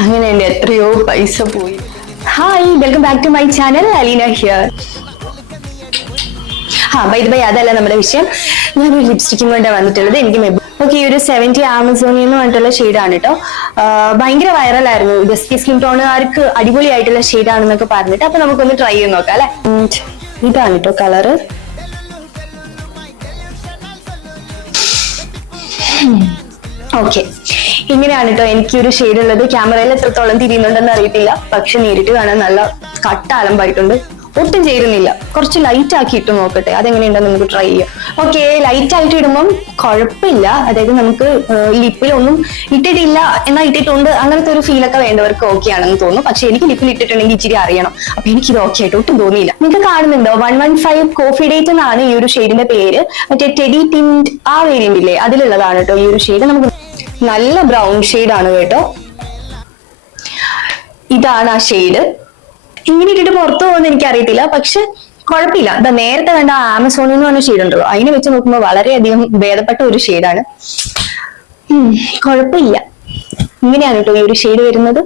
അങ്ങനെ എന്റെ എത്രയോ പൈസ പോയി. Hi, welcome back to my channel, Aleena here. ബൈ അതല്ല നമ്മുടെ വിഷയം. ഞാനൊരു ലിപ്സ്റ്റിക്കും കൊണ്ട് വന്നിട്ടുള്ളത്. എനിക്ക് ഓക്കെ, ഈ ഒരു 70 ആമസോണിൽ എന്ന് പറഞ്ഞിട്ടുള്ള ഷെയ്ഡാണ് കേട്ടോ. ഭയങ്കര വൈറലായിരുന്നു, ഡസ്കി സ്കിൻ ടോണുകാർക്ക് അടിപൊളിയായിട്ടുള്ള ഷെയ്ഡാണെന്നൊക്കെ പറഞ്ഞിട്ട്. അപ്പൊ നമുക്കൊന്ന് ട്രൈ ചെയ്ത് നോക്കാം അല്ലെ. ഇതാണ് കേട്ടോ കളറ്. ഓക്കെ, ഇങ്ങനെയാണ് കേട്ടോ എനിക്ക് ഒരു ഷെയ്ഡ് ഉള്ളത്. ക്യാമറയിൽ എത്രത്തോളം തിരിയുന്നുണ്ടെന്ന് അറിയത്തില്ല, പക്ഷെ നേരിട്ട് കാണാൻ നല്ല കട്ട അലമ്പായിട്ടുണ്ട്. ഒട്ടും ചേരുന്നില്ല. കുറച്ച് ലൈറ്റ് ആക്കി ഇട്ട് നോക്കട്ടെ, അതെങ്ങനെയുണ്ടെന്ന് നമുക്ക് ട്രൈ ചെയ്യാം. ഓക്കെ, ലൈറ്റ് ആയിട്ട് ഇടുമ്പം കുഴപ്പമില്ല. അതായത് നമുക്ക് ലിപ്പിലൊന്നും ഇട്ടിട്ടില്ല എന്നാൽ ഇട്ടിട്ടുണ്ട് അങ്ങനത്തെ ഒരു ഫീലൊക്കെ വേണ്ടവർക്ക് ഓക്കെ ആണെന്ന് തോന്നുന്നു. പക്ഷെ എനിക്ക് ലിപ്പിൽ ഇട്ടിട്ടുണ്ടെങ്കിൽ ഇച്ചിരി അറിയണം. അപ്പൊ എനിക്കിത് ഓക്കെ ആയിട്ട് ഒട്ടും തോന്നിയില്ല. നിങ്ങൾക്ക് കാണുന്നുണ്ടോ? 115 കോഫി ഡേറ്റ് എന്നാണ് ഈ ഒരു ഷെയ്ഡിന്റെ പേര്. മറ്റേ ടെഡി ടിൻറ്റ് ആ വേരിയന്റ് ഇല്ലേ, അതിലുള്ളതാണ് കേട്ടോ ഈ ഒരു ഷെയ്ഡ്. നമുക്ക് നല്ല ബ്രൗൺ ഷെയ്ഡാണ് കേട്ടോ. ഇതാണ് ആ ഷെയ്ഡ്. ഇങ്ങനെ ഇട്ടിട്ട് പുറത്തു പോകുന്ന എനിക്ക് അറിയത്തില്ല, പക്ഷെ കുഴപ്പമില്ല. എന്താ നേരത്തെ കണ്ട ആമസോണിൽ എന്ന് പറഞ്ഞ ഷെയ്ഡ് ഉണ്ടല്ലോ, അതിനെ വെച്ച് നോക്കുമ്പോൾ വളരെയധികം ഭേദപ്പെട്ട ഒരു ഷെയ്ഡാണ്. കുഴപ്പമില്ല. ഇങ്ങനെയാണ് കേട്ടോ ഈ ഒരു ഷെയ്ഡ് വരുന്നത്.